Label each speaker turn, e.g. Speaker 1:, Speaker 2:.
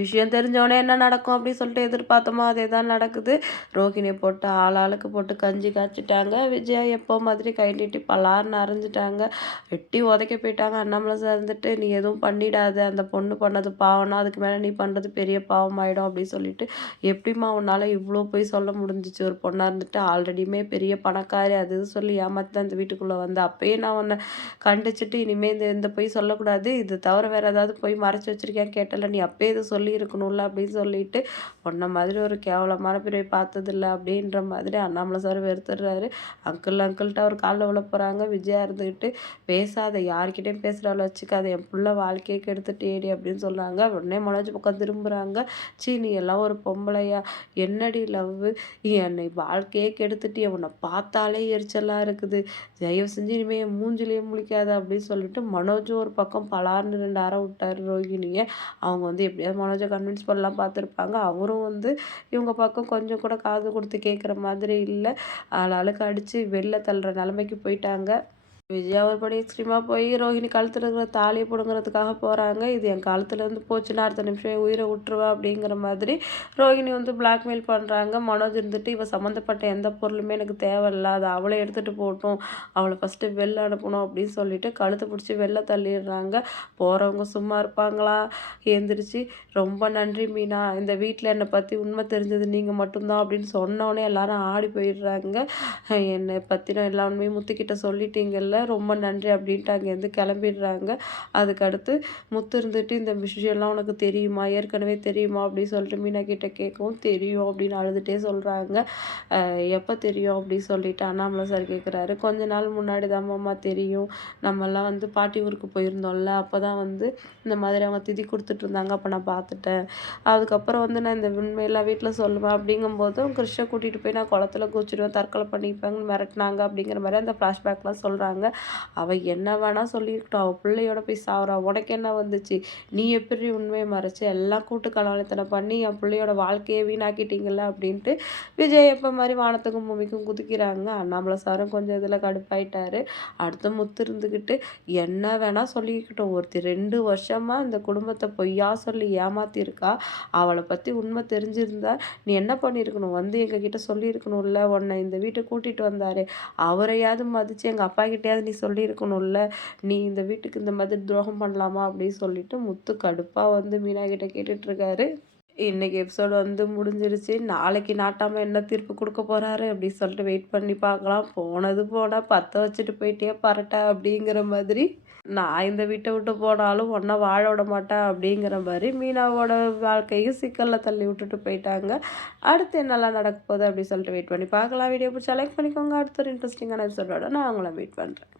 Speaker 1: விஷயம் தெரிஞ்சவொடனே என்ன நடக்கும் அப்படின்னு சொல்லிட்டு எதிர்பார்த்தோமோ அதே தான் நடக்குது. ரோகிணியை போட்டு ஆள் ஆளுக்கு போட்டு கஞ்சி காய்ச்சிட்டாங்க. விஜயா எப்போ மாதிரி கை நீட்டி பலார்னு அரைஞ்சிட்டாங்க. வெட்டி உதைக்க போயிட்டாங்க. அண்ணாமலை சார் இருந்துட்டு நீ எதுவும் பண்ணிடாத. அந்த பொண்ணு பண்ணது பாவம்னா அதுக்கு மேலே நீ பண்ணுறது பெரிய பாவம் ஆகிடும் அப்படின்னு சொல்லிட்டு எப்படிம்மா உன்னால் இவ்வளோ போய் சொல்ல முடிஞ்சிச்சு? ஒரு பொண்ணாக இருந்துட்டு ஆல்ரெடியுமே பெரிய பணக்காரி அது இது சொல்லி ஏமாற்றி தான் இந்த வீட்டுக்குள்ளே வந்து. அப்பயே நான் உன்னை கண்டிச்சிட்டு இனிமேல் இந்த இந்த போய் சொல்லக்கூடாது. இது தவிர வேறு ஏதாவது போய் மறைச்சி வச்சுருக்கேன் கேட்டல. நீ அப்பயே இது சொல்லியிருக்கணும்ல அப்படின்னு சொல்லிட்டு உன்ன மாதிரி ஒரு கேவலமான பிரிவை பார்த்ததில்ல அப்படின்ற மாதிரி அண்ணாமலை சார் வெறுத்துடுறாரு. அங்கிள் அங்கிள்கிட்ட அவர் காலில் விழ போகிறாங்க விஜயா இருந்துக்கிட்டு பேசாத யார்கிட்டையும் பேசுகிறாலும் வச்சுக்காத. என் பிள்ளை வாழ்க்கையை கெடுத்துட்டு ஏடி அப்படின்னு சொல்கிறாங்க உடனே மனோஜ் பக்கம் திரும்புகிறாங்க சீ நீ எல்லாம் ஒரு பொம்பளையா? என்னடி லவ் என்னை வாழ்க்கையே கெடுத்துட்டு உன்னை பார்த்தாலே எரிச்சலாக இருக்குது. தயவு செஞ்சு இனிமேல் என் மூஞ்சிலேயே முழிக்காத அப்படின்னு சொல்லிட்டு மனோஜும் ஒரு பக்கம் பலார்னு ரெண்டு அரை விட்டார் ரோகிணியை. அவங்க வந்து எப்படியாவது மனோஜை கன்வின்ஸ் பண்ணலாம் பார்த்துருப்பாங்க. அவரும் வந்து இவங்க பக்கம் கொஞ்சம் கூட காது கொடுத்து கேட்குற மாதிரி இல்லை. ஆளாளுக்கு அடித்து வெளில தள்ளுற நிலமைக்கு போயிட்டாங்க. விஜயா ஒரு படி எக்ஸ்ட்ரீமாக போய் ரோஹிணி கழுத்தில் இருக்கிற தாலியை பிடுங்கிறதுக்காக போகிறாங்க இது என் காலத்துலேருந்து போச்சுன்னா அடுத்த நிமிஷம் உயிரை விட்டுருவேன் அப்படிங்கிற மாதிரி ரோஹிணி வந்து பிளாக்மெயில் பண்ணுறாங்க மனோஜ் இருந்துட்டு இவள் சம்மந்தப்பட்ட எந்த பொருளுமே எனக்கு தேவையில்ல அதை அவளை எடுத்துகிட்டு போகட்டும். அவளை ஃபஸ்ட்டு வெளில அனுப்பணும் அப்படின்னு சொல்லிட்டு கழுத்தை பிடிச்சி வெளில தள்ளிடுறாங்க. போகிறவங்க சும்மா இருப்பாங்களா? எழுந்திரிச்சு ரொம்ப நன்றி மீனா. இந்த வீட்டில் என்னை பற்றி உண்மை தெரிஞ்சது நீங்கள் மட்டும்தான் அப்படின்னு சொன்னோடனே எல்லாரும் ஆடி போயிடுறாங்க. என்னை பற்றின எல்லா உண்மையும் முத்துக்கிட்ட சொல்லிட்டீங்கல்ல. ரொம்ப நன்றி அப்படின்ட்டு அங்கேருந்து கிளம்பிடுறாங்க. அதுக்கடுத்து முத்து இருந்துட்டு இந்த விஷயம்லாம் உனக்கு தெரியுமா? ஏற்கனவே தெரியுமா? அப்படின்னு சொல்லிட்டு மீனா கிட்டே கேட்கவும் தெரியும் அப்படின்னு அழுதுகிட்டே சொல்கிறாங்க எப்போ தெரியும்? அப்படின்னு சொல்லிட்டு அண்ணாமலை சார் கேட்குறாரு கொஞ்ச நாள் முன்னாடி தான் தெரியும். நம்மெல்லாம் வந்து பாட்டி ஊருக்கு போயிருந்தோம்ல. அப்போ தான் வந்து இந்த மாதிரி அவங்க திதி கொடுத்துட்டு இருந்தாங்க. அப்போ நான் பார்த்துட்டேன். அதுக்கப்புறம் வந்து நான் இந்த உண்மையெல்லாம் வீட்டில் சொல்லுவேன். அப்படிங்கும்போதும் கிருஷ்ண கூட்டிகிட்டு போய் நான் குளத்துல குச்சிடுவேன் தற்கொலை பண்ணிப்பேங்கன்னு மிரட்டினாங்க அப்படிங்கிற மாதிரி அந்த ஃப்ளாஷ்பேக்லாம் சொல்கிறாங்க அவள் என்ன வேணால் சொல்லியிருக்கட்டும். அவள் பிள்ளையோட போய் சாவுறா. உனக்கு என்ன வந்துச்சு? நீ எப்படி உண்மையை மறைச்சு? எல்லாம் கூட்டு கலவரத்தனை பண்ணி என் பிள்ளையோட வாழ்க்கையை வீணாக்கிட்டீங்கள அப்படின்ட்டு விஜய் எப்போ மாதிரி வானத்துக்கும் பூமிக்கும் குதிக்கிறாங்க. அண்ணாமலை சாரும் கொஞ்சம் இதில் கடுப்பாயிட்டாரு. அடுத்து முத்து இருந்துக்கிட்டு என்ன வேணால் சொல்லிக்கிட்டோம் ஒருத்தர் ரெண்டு வருஷமாக இந்த குடும்பத்தை பொய்யா சொல்லி ஏமாத்திருக்கா அவளை பற்றி உண்மை தெரிஞ்சிருந்தா நீ என்ன பண்ணியிருக்கணும்? வந்து எங்ககிட்ட சொல்லியிருக்கணும்ல. உன்னை இந்த வீட்டை கூட்டிகிட்டு வந்தாரு. அவரையாவது மதித்து எங்கள் அப்பா கிட்டேயாவது நீ சொல்லியிருக்கணும்ல. நீ இந்த வீட்டுக்கு இந்த மாதிரி துரோகம் பண்ணலாமா அப்படின்னு சொல்லிட்டு முத்து கடுப்பாக வந்து மீனா கிட்ட கேட்டுட்ருக்காரு இன்றைக்கி எபிசோடு வந்து முடிஞ்சிருச்சு. நாளைக்கு நாட்டாமல் என்ன தீர்ப்பு கொடுக்க போகிறாரு அப்படின்னு சொல்லிட்டு வெயிட் பண்ணி பார்க்கலாம். போனது போனால் பற்ற வச்சுட்டு போயிட்டே பரட்டா அப்படிங்கிற மாதிரி. நான் இந்த வீட்டை விட்டு போனாலும் ஒன்றா வாழ விட மாட்டேன் அப்படிங்கிற மாதிரி மீனாவோட வாழ்க்கையும் சிக்கலில் தள்ளி விட்டுட்டு போயிட்டாங்க. அடுத்து என்னெல்லாம் நடக்க போகுது அப்படின்னு சொல்லிட்டு வெயிட் பண்ணி பார்க்கலாம். வீடியோ பிடிச்சா லைக் பண்ணிக்கோங்க. அடுத்த ஒரு இன்ட்ரெஸ்டிங்கான எபிசோடோட நான் அவங்கள வெயிட் பண்ணுறேன்